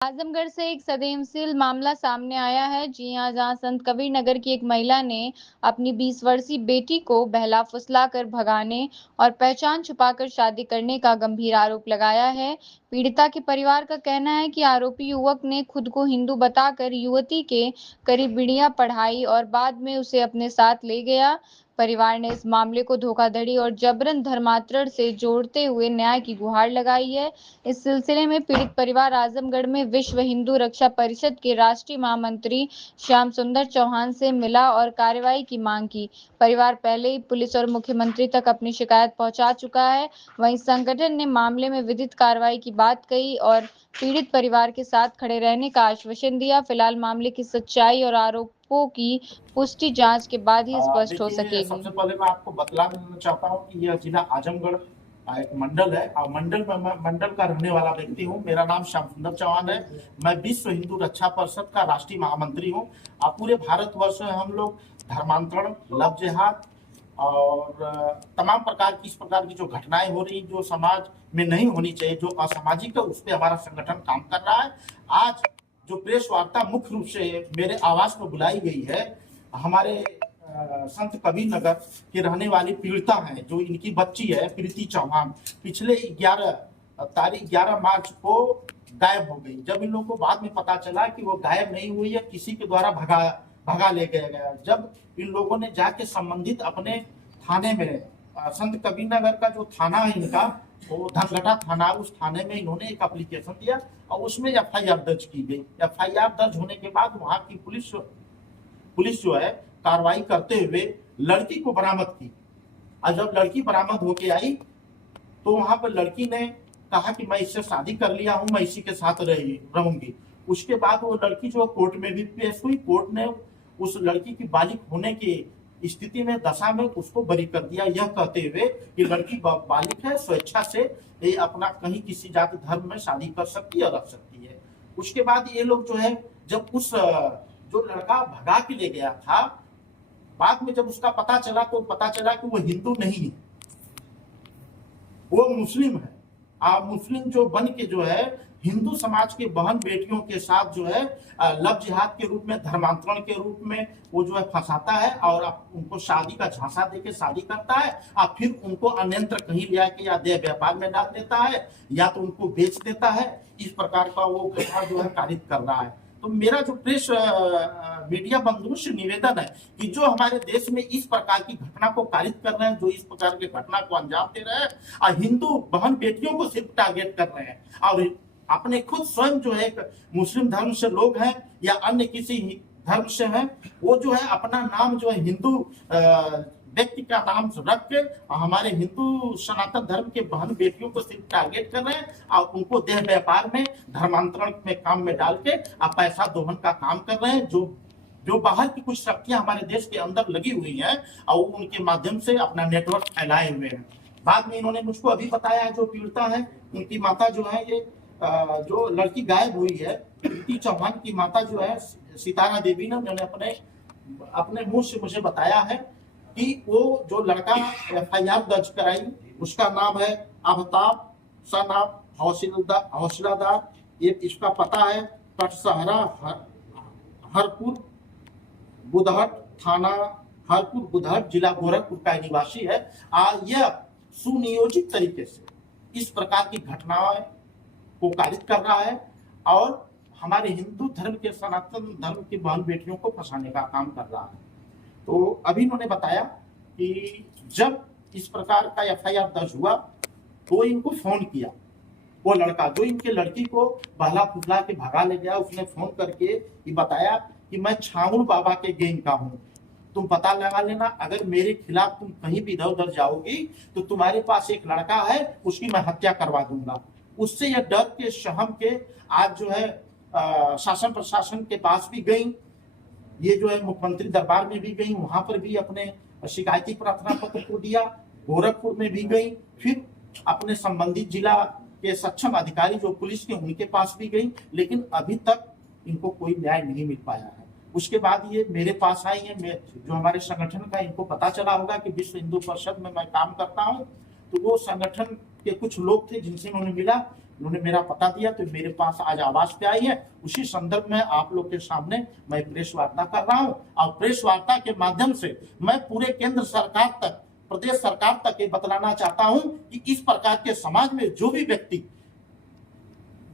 आजमगढ़ से एक संवेदनशील मामला सामने आया है। जी हां, जहां संत कबीर नगर की एक महिला ने अपनी 20 वर्षीय बेटी को बहला-फुसलाकर भगाने और पहचान छुपाकर शादी करने का गंभीर आरोप लगाया है। पीड़िता के परिवार का कहना है कि आरोपी युवक ने खुद को हिंदू बताकर युवती के करीब बीड़ियां पढ़ाई और बाद में उसे अपने साथ ले गया। परिवार ने इस मामले को धोखाधड़ी और जबरन धर्मांतरण से जोड़ते हुए न्याय की गुहार लगाई है। इस सिलसिले में पीड़ित परिवार आजमगढ़ में विश्व हिंदू रक्षा परिषद के राष्ट्रीय महामंत्री श्याम सुंदर चौहान से मिला और कार्रवाई की मांग की। परिवार पहले ही पुलिस और मुख्यमंत्री तक अपनी शिकायत पहुंचा चुका है। वहीं संगठन ने मामले में विधिक कार्रवाई की बात कही और पीड़ित परिवार के साथ खड़े रहने का आश्वासन दिया। फिलहाल मामले की सच्चाई और आरोपों की पुष्टि जांच के बाद ही स्पष्ट हो देखिए, सकेगी। सबसे पहले मैं आपको बतला देना चाहता हूँ कि यह जिला आजमगढ़ एक मंडल है और मंडल में मैं मंडल का रहने वाला व्यक्ति हूँ। मेरा नाम श्याम सुंदर चौहान है। मैं विश्व हिंदू रक्षा परिषद का राष्ट्रीय महामंत्री हूँ। और पूरे भारतवर्ष में हम लोग धर्मांतरण, लव जिहाद और तमाम प्रकार की इस प्रकार की जो घटनाएं हो रही, जो समाज में नहीं होनी चाहिए, जो असामाजिक है, उस पर हमारा संगठन काम कर रहा है। आज जो प्रेस वार्ता मुख्य रूप से मेरे आवास में बुलाई गई है, हमारे संत कबीर नगर के रहने वाली पीड़िता है, जो इनकी बच्ची है प्रीति चौहान, पिछले 11 मार्च को गायब हो गई। जब इन लोगों को बाद में पता चला कि वो गायब नहीं हुई है, किसी के द्वारा भगा ले गया। जब इन लोगों ने जाके संबंधित अपने थाने में, संत कबीर नगर का जो थाना है इनका, वो धनघटा थाना, उस थाने में इन्होंने एक एप्लीकेशन दिया और उसमें एफआईआर दर्ज की गई। एफआईआर दर्ज होने के बाद वहां की पुलिस जो है कार्रवाई करते हुए लड़की को बरामद की। और जब लड़की बरामद होके आई तो वहां पर लड़की ने कहा कि मैं इससे शादी कर लिया हूं, मैं इसी के साथ रहूंगी। उसके बाद वो लड़की जो कोर्ट में भी पेश हुई। कोर्ट ने उस लड़की की बालिग होने की स्थिति में, दशा में उसको बरी कर दिया, यह कहते हुए कि लड़की बालिग है, स्वेच्छा से ये अपना कहीं किसी जाति धर्म में शादी कर सकती है, रख सकती है। उसके बाद ये लोग जो है, जब उस जो लड़का भगा के ले गया था, बाद में जब उसका पता चला तो पता चला कि वो हिंदू नहीं है, वो मुस्लिम है। और मुस्लिम जो बन के जो है हिंदू समाज के बहन बेटियों के साथ जो है लव जिहाद के रूप में, धर्मांतरण के रूप में वो जो है फंसाता है और उनको शादी का झांसा देके शादी करता है और फिर उनको अन्यंत्र कहीं ले आके या देह व्यापार में डाल देता है या तो उनको बेच देता है। इस प्रकार का वो घटना जो है कारित कर रहा है। तो मेरा जो प्रेस मीडिया बंधुओं से निवेदन है कि जो हमारे देश में इस प्रकार की घटना को कारित कर रहे हैं, जो इस प्रकार की घटना को अंजाम दे रहे हैं और हिंदू बहन बेटियों को सिर्फ टारगेट कर रहे हैं, और अपने खुद स्वयं जो है मुस्लिम धर्म से लोग हैं या अन्य किसी धर्म से हैं, वो जो है अपना नाम जो है हिंदू व्यक्ति का नाम रख के हमारे हिंदू सनातन धर्म के बहन बेटियों को सिर्फ टारगेट कर रहे हैं और उनको देह व्यापार में, धर्मांतरण में काम में डाल के पैसा दोहन का काम कर रहे हैं। जो बाहर की कुछ शक्तियां हमारे देश के अंदर लगी हुई हैं और उनके माध्यम से अपना नेटवर्क फैलाए हुए हैं। बाद में इन्होंने मुझको अभी बताया है, जो पीड़िता है उनकी माता जो है, ये जो लड़की गायब हुई है, प्रीति चौहान की माता जो है सितारा देवी ने, उन्होंने अपने मुंह से मुझे बताया है कि वो जो लड़का एफआईआर दर्ज कराई, उसका नाम है आफ्ताब सन ऑफ हौसलादार। ये इसका पता है कटसहरा हरपुर बुधहट थाना, हरपुर बुधहट जिला गोरखपुर का निवासी है। यह सुनियोजित तरीके से इस प्रकार की घटनाएं को कारित कर रहा है और हमारे हिंदू धर्म के, सनातन धर्म की बहन बेटियों को फंसाने का काम कर रहा है। तो अभी उन्होंने बताया कि जब इस प्रकार का एफआईआर दर्ज हुआ तो इनको फोन किया, वो लड़का जो इनके लड़की को बहला फुसला के भगा ले गया, उसने फोन करके ये बताया कि मैं छांगुर बाबा के गैंग का हूँ, तुम पता लगा लेना, अगर मेरे खिलाफ तुम कहीं भी इधर उधर जाओगी तो तुम्हारे पास एक लड़का है, उसकी मैं हत्या करवा दूंगा। उससे यह डर के सहम के आज जो है शासन प्रशासन के पास भी गई, ये जो है मुख्यमंत्री दरबार में भी गई, वहां पर भी अपने शिकायती प्रार्थना पत्र को दिया, गोरखपुर में भी गई, फिर अपने संबंधित जिला के सक्षम अधिकारी जो पुलिस के, उनके पास भी गई, लेकिन अभी तक इनको कोई न्याय नहीं मिल पाया है। उसके बाद ये मेरे पास आई है, जो हमारे संगठन का, इनको पता चला होगा कि विश्व हिंदू परिषद में मैं काम करता हूँ, तो वो संगठन के कुछ लोग थे जिनसे उन्होंने मिला, उन्होंने मेरा पता दिया, तो मेरे पास आज आवाज पे आई है। उसी संदर्भ में आप लोग के सामने मैं प्रेस वार्ता कर रहा हूं, और प्रेस वार्ता के माध्यम से मैं पूरे केंद्र सरकार तक, प्रदेश सरकार तक ये बतलाना चाहता हूं कि इस प्रकार के समाज में जो भी व्यक्ति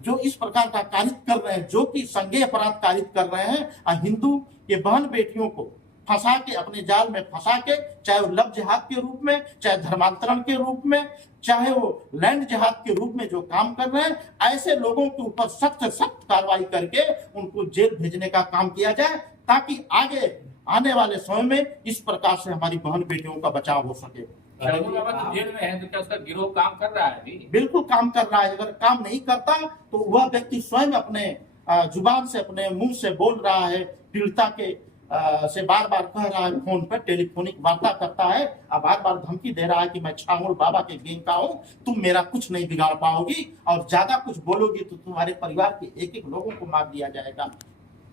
जो इस प्रकार का कार्य कर रहे हैं, जो कि संज्ञेय अपराध कार्य कर रहे हैं, हिंदू के बहन बेटियों को फंसा के, अपने जाल में फंसा के, चाहे वो लव जिहाद के रूप में, चाहे धर्मांतरण के रूप में, चाहे वो लैंड जिहाद के रूप में जो काम कर रहे हैं, ऐसे लोगों के ऊपर सख्त सख्त कार्रवाई करके उनको जेल भेजने का काम किया जाए, ताकि आगे आने वाले समय में इस प्रकार से हमारी बहन बेटियों का बचाव हो सके। जेल में है तो क्या उसका गिरोह काम कर रहा है अभी? बिल्कुल काम कर रहा है। अगर काम नहीं करता तो वह व्यक्ति स्वयं अपने जुबान से, अपने मुंह से बोल रहा है, पीड़िता के से बार बार कह रहा है, फोन पर टेलीफोनिक वार्ता करता है, बार बार धमकी दे रहा है कि मैं छांगुल बाबा के गैंग का हूं, तुम मेरा कुछ नहीं बिगाड़ पाओगी, और ज्यादा कुछ बोलोगी तो तुम्हारे परिवार के एक एक लोगों को मार दिया जाएगा।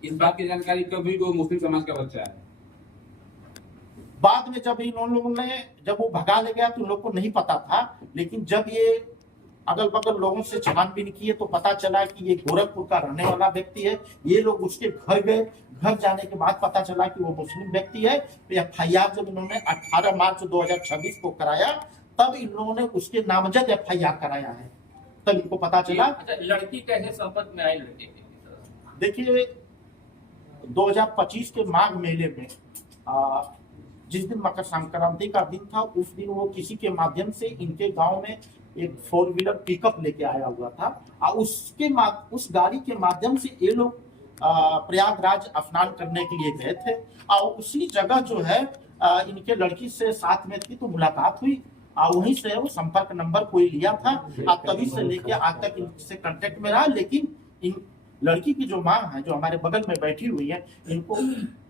इस बात की जानकारी कभी वो मुस्लिम समाज का बच्चा है? बाद में जब इन लोगों ने, जब वो भगा ले गया तो लोग को नहीं पता था, लेकिन जब ये अगल बगल लोगों से छानबीन किए तो पता चला कि ये गोरखपुर का रहने वाला व्यक्ति है। ये लोग उसके घर गए, घर जाने के बाद पता चला कि वो मुस्लिम व्यक्ति है। तो FIR जब इन्होंने 18 मार्च 2026 को कराया, तब इन लोगों ने उसके नामजद FIR कराया है, तब इनको पता चला। लड़की कैसे संपर्क में आई लड़की के? देखिए 2025 के माघ मेले में जिस दिन मकर संक्रांति का दिन था, उस दिन वो किसी के माध्यम से इनके गांव में एक 4 व्हीलर पिकअप लेके आया हुआ था, और उस गाड़ी के माध्यम से ये लोग प्रयागराज स्नान करने के लिए गए थे, और उसी जगह जो है इनके लड़की से साथ में थी तो मुलाकात हुई, और वहीं से वो संपर्क नंबर कोई लिया था, और तभी से लेके आज तक इनसे कांटेक्ट में रहा। लेकिन इन लड़की की जो मां है, जो हमारे बगल में बैठी हुई है, इनको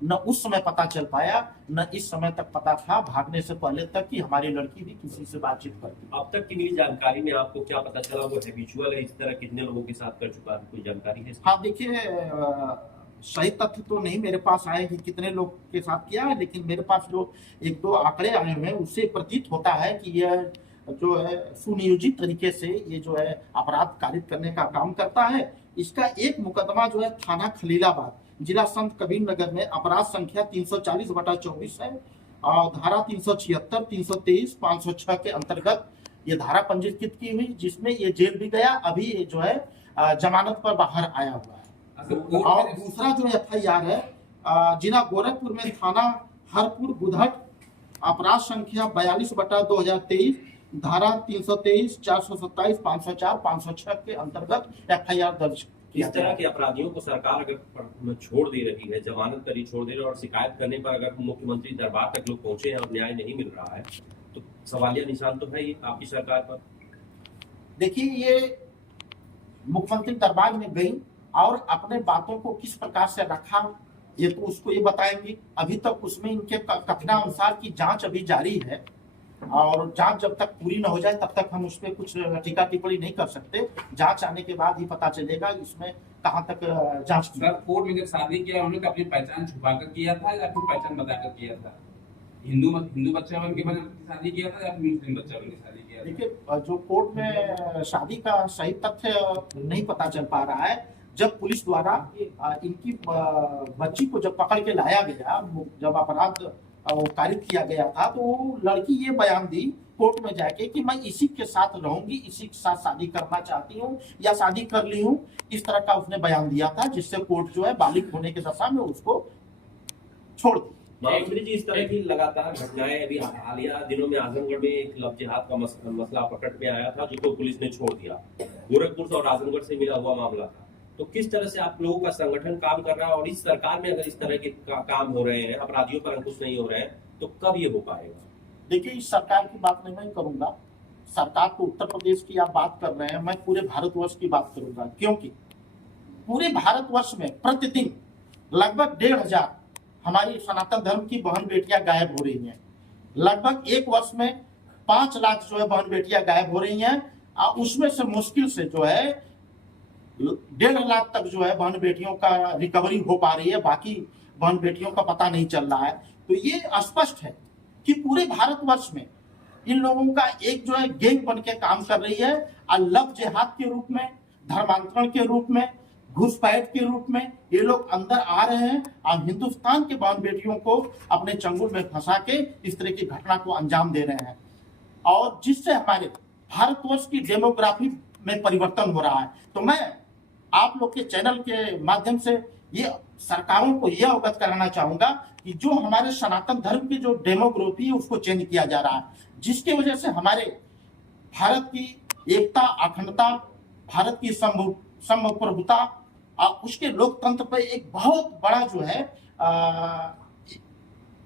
न उस समय पता चल पाया, न इस समय तक पता था भागने से पहले तक कि हमारी लड़की भी किसी से बातचीत करती। अब तक की मिली जानकारी में आपको क्या पता चला? वो हैबिचुअल है, इस तरह कितने लोगों के साथ कर चुका है, कोई जानकारी है? हाँ देखिए, सही तथ्य तो नहीं मेरे पास आए कि कितने लोग के साथ किया है, लेकिन मेरे पास जो 1-2 आंकड़े आए हुए हैं, उससे प्रतीत होता है कि यह जो है सुनियोजित तरीके से ये जो है अपराध कारित करने का काम करता है। इसका एक मुकदमा जो है थाना खलीलाबाद, जिला संत कबीर नगर में अपराध संख्या 340/24 है, और धारा 376, 323, 506 के अंतर्गत ये धारा पंजीकृत की हुई, जिसमें ये जेल भी गया, अभी ये जो है जमानत पर बाहर आया हुआ है। और दूसरा जो FIR है जिला गोरखपुर में थाना हरपुर बुधट, अपराध संख्या 42/2023, धारा 323, 427, 504, 506 के अंतर्गत FIR दर्ज। इस तरह के अपराधियों को सरकार अगर छोड़ दे रही है, जमानत पर ही छोड़ दे रही है, और शिकायत करने पर अगर मुख्यमंत्री दरबार तक लोग पहुंचे हैं और न्याय नहीं मिल रहा है, तो सवालिया निशान तो है ये आपकी सरकार पर। देखिए, ये मुख्यमंत्री दरबार में गई और अपने बातों को किस प्रकार से रखा, ये तो उसको ये बताएंगी। अभी तक उसमें इनके कथनानुसार की जांच अभी जारी है, और जांच जब तक पूरी न हो जाए तब तक हम उस पर कुछ टीका टिप्पणी नहीं कर सकते। जांच आने के बाद ही पता चलेगा इसमें कहां तक जांच की। सर, कोर्ट में जब शादी किया उन्होंने अपनी पहचान छुपाकर किया था या फिर पहचान बताकर किया था? हिंदू बच्चा बन के शादी किया था या फिर मुस्लिम बच्चा बन के शादी किया था? देखिए, जो कोर्ट में शादी का सही तथ्य नहीं पता चल पा रहा है। जब पुलिस द्वारा इनकी बच्ची को जब पकड़ के लाया गया, जब अपराध कारित किया गया था, तो लड़की ये बयान दी कोर्ट में जाके कि मैं इसी के साथ रहूंगी, इसी के साथ शादी करना चाहती हूँ या शादी कर ली हूँ, इस तरह का उसने बयान दिया था, जिससे कोर्ट जो है बालिग होने की दशा में उसको छोड़ दी। मामूली जी, इस तरह की लगातार घटनाएं अभी हालिया दिनों में आजमगढ़ में एक लव जिहाद का मसला प्रकट में आया था, जिसको पुलिस ने छोड़ दिया। गोरखपुर और आजमगढ़ से मिला हुआ मामला था। तो किस तरह से आप लोगों का संगठन काम कर रहा है, और इस सरकार में अगर इस तरह के काम हो रहे हैं, अपराधियों पर अंकुश नहीं हो रहे हैं, तो कब ये हो पाएगा? देखिए, इस सरकार की बात नहीं मैं करूंगा। सरकार को उत्तर प्रदेश की आप बात कर रहे हैं, मैं पूरे भारतवर्ष की बात करूंगा, क्योंकि पूरे भारतवर्ष में प्रतिदिन लगभग 1,500 हमारी सनातन धर्म की बहन बेटियां गायब हो रही हैं। लगभग एक वर्ष में 5 लाख जो है बहन बेटियां गायब हो रही हैं, और उसमें से मुश्किल से जो है 1.5 लाख तक जो है बहन बेटियों का रिकवरी हो पा रही है, बाकी बहन बेटियों का पता नहीं चल रहा है। तो ये स्पष्ट है कि पूरे भारतवर्ष में इन लोगों का एक जो है गैंग बन के काम कर रही है और लव जिहाद के रूप में, धर्मांतरण के रूप में, घुसपैठ के रूप में ये लोग अंदर आ रहे हैं और हिंदुस्तान के बहन बेटियों को अपने चंगुल में फंसा के इस तरह की घटना को अंजाम दे रहे हैं और जिससे हमारे भारतवर्ष की डेमोग्राफी में परिवर्तन हो रहा है। तो मैं आप लोग के चैनल के माध्यम से ये सरकारों को यह अवगत कराना चाहूंगा कि जो हमारे सनातन धर्म की जो डेमोग्राफी है उसको चेंज किया जा रहा है, जिसकी वजह से हमारे भारत की एकता, अखंडता, भारत की संप्रभुता और उसके लोकतंत्र पर एक बहुत बड़ा जो है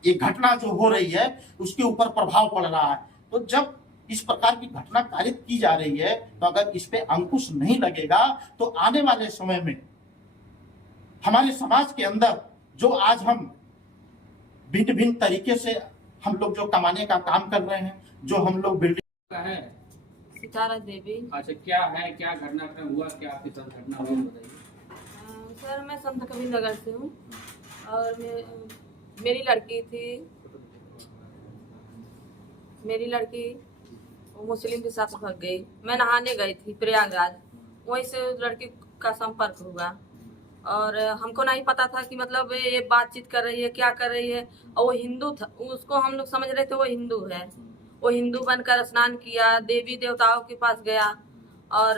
ये घटना जो हो रही है उसके ऊपर प्रभाव पड़ रहा है। तो जब इस प्रकार की घटना कारित की जा रही है तो अगर इस पे अंकुश नहीं लगेगा तो आने वाले समय में हमारे समाज के अंदर जो आज हम भिन्न भिन्न तरीके से हम लोग जो कमाने का काम कर रहे हैं, जो हम लोग बिल्डिंग का है। सितारा देवी। अच्छा, क्या है, क्या घटनाक्रम हुआ, क्या आपके साथ घटना हुई, बताइए। सर मैं संत कबीर नगर से हूँ और मेरी लड़की मुस्लिम के साथ भाग गई। मैं नहाने गई थी प्रयागराज, वहीं से उस लड़की का संपर्क हुआ और हमको नहीं पता था कि मतलब ये बातचीत कर रही है, क्या कर रही है। और वो हिंदू था, उसको हम लोग समझ रहे थे वो हिंदू है। वो हिंदू बनकर स्नान किया, देवी देवताओं के पास गया और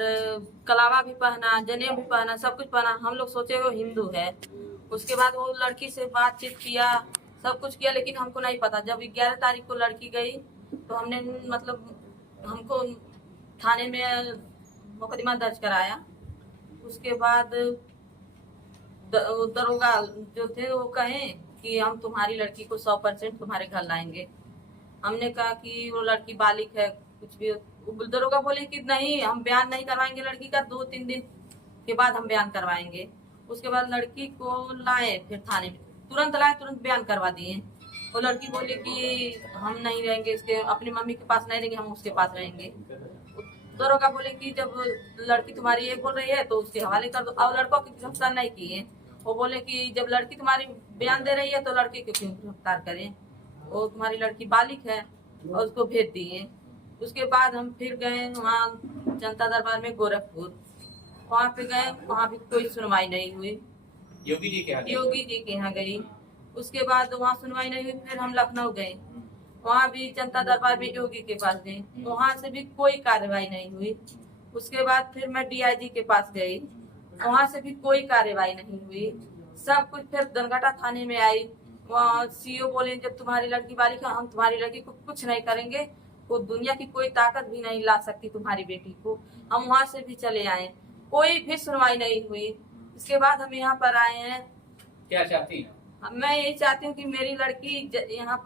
कलावा भी पहना, जनेऊ भी पहना, सब कुछ पहना। हम लोग सोचे वो हिंदू है। उसके बाद वो लड़की से बातचीत किया, सब कुछ किया, लेकिन हमको नहीं पता। जब 11 तारीख को लड़की गई तो हमने मतलब हमको थाने में मुकदमा दर्ज कराया। उसके बाद दरोगा जो थे वो कहे कि हम तुम्हारी लड़की को 100% तुम्हारे घर लाएंगे। हमने कहा कि वो लड़की बालिग है, कुछ भी। दरोगा बोले कि नहीं, हम बयान नहीं करवाएंगे लड़की का, 2-3 दिन के बाद हम बयान करवाएंगे। उसके बाद लड़की को लाए, फिर थाने में तुरंत लाए, तुरंत बयान करवा दिए। वो लड़की बोली कि हम नहीं रहेंगे, इसके अपनी मम्मी के पास नहीं रहेंगे, हम उसके पास रहेंगे। दरोगा बोले कि जब लड़की तुम्हारी ये बोल रही है तो उसके हवाले कर दो। और लड़कों की गिरफ्तार नहीं किए। वो बोले कि जब लड़की तुम्हारी बयान दे रही है तो लड़के को क्यों गिरफ्तार करें, वो तुम्हारी लड़की बालिग है, और उसको भेज दिए। उसके बाद हम फिर गए वहाँ जनता दरबार में गोरखपुर, वहाँ पे गए, वहाँ भी कोई सुनवाई नहीं हुई। योगी जी के यहाँ गई। उसके बाद वहाँ सुनवाई नहीं हुई। फिर हम लखनऊ गए, वहाँ भी जनता दरबार में योगी के पास गए, वहाँ से भी कोई कार्रवाई नहीं हुई। उसके बाद फिर मैं DIG के पास गई, वहाँ से भी कोई कार्रवाई नहीं हुई। सब कुछ फिर दनघटा थाने में आई, वहाँ CO बोले जब तुम्हारी लड़की बालिग है, हम तुम्हारी लड़की को कुछ नहीं करेंगे, वो दुनिया की कोई ताकत भी नहीं ला सकती तुम्हारी बेटी को। हम वहाँ से भी चले आए, कोई भी सुनवाई नहीं हुई। इसके बाद हम यहाँ पर आए हैं। क्या चाहती हैं? मैं यही चाहती हूँ कि मेरी लड़की यहाँ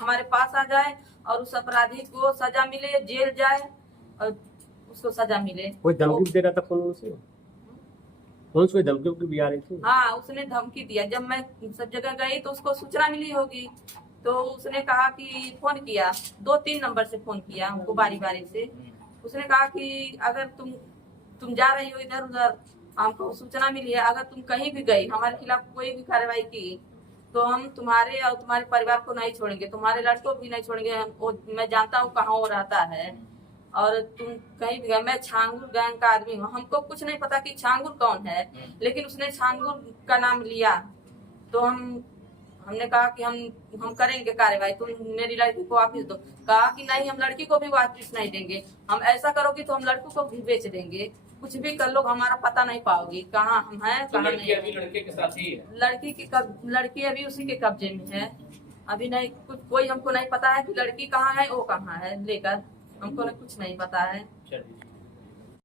हमारे पास आ जाए और उस अपराधी को सजा मिले, जेल जाए और उसको सजा मिले। कोई धमकी दे रहा था कौन से कोई धमकी भी आ रही थी? हाँ, उसने धमकी दिया। जब मैं सब जगह गई तो उसको सूचना मिली होगी, तो उसने कहा कि फोन किया, 2-3 नंबर से फोन किया हमको बारी बारी से। उसने कहा कि अगर तुम जा रही हो इधर उधर, हमको सूचना मिली है, अगर तुम कहीं भी गई, हमारे खिलाफ कोई भी कार्रवाई की तो हम तुम्हारे और तुम्हारे परिवार को नहीं छोड़ेंगे, तुम्हारे लड़कों भी नहीं छोड़ेंगे। मैं जानता हूँ कहाँ वो रहता है और तुम कहीं भी गए। मैं छांगुर गैंग का आदमी हूँ, हमको कुछ नहीं पता कि छांगुर कौन है, लेकिन उसने छांगुर का नाम लिया। तो हमने कहा कि हम करेंगे कार्रवाई, तुम मेरी लड़की को वापस दो। कहा कि नहीं, हम लड़की को भी वापस नहीं देंगे, हम ऐसा करोगी तो हम लड़कों को भी बेच देंगे, कुछ भी कर लो, हमारा पता नहीं पाओगी कहाँ हम हैं, तो कहाँ लड़की नहीं। अभी लड़के के साथ ही है? लड़की अभी उसी के कब्जे में है। अभी नहीं कुछ, कोई हमको नहीं पता है कि लड़की कहाँ है, वो कहाँ है, लेकर हमको कुछ नहीं पता है। चलिए।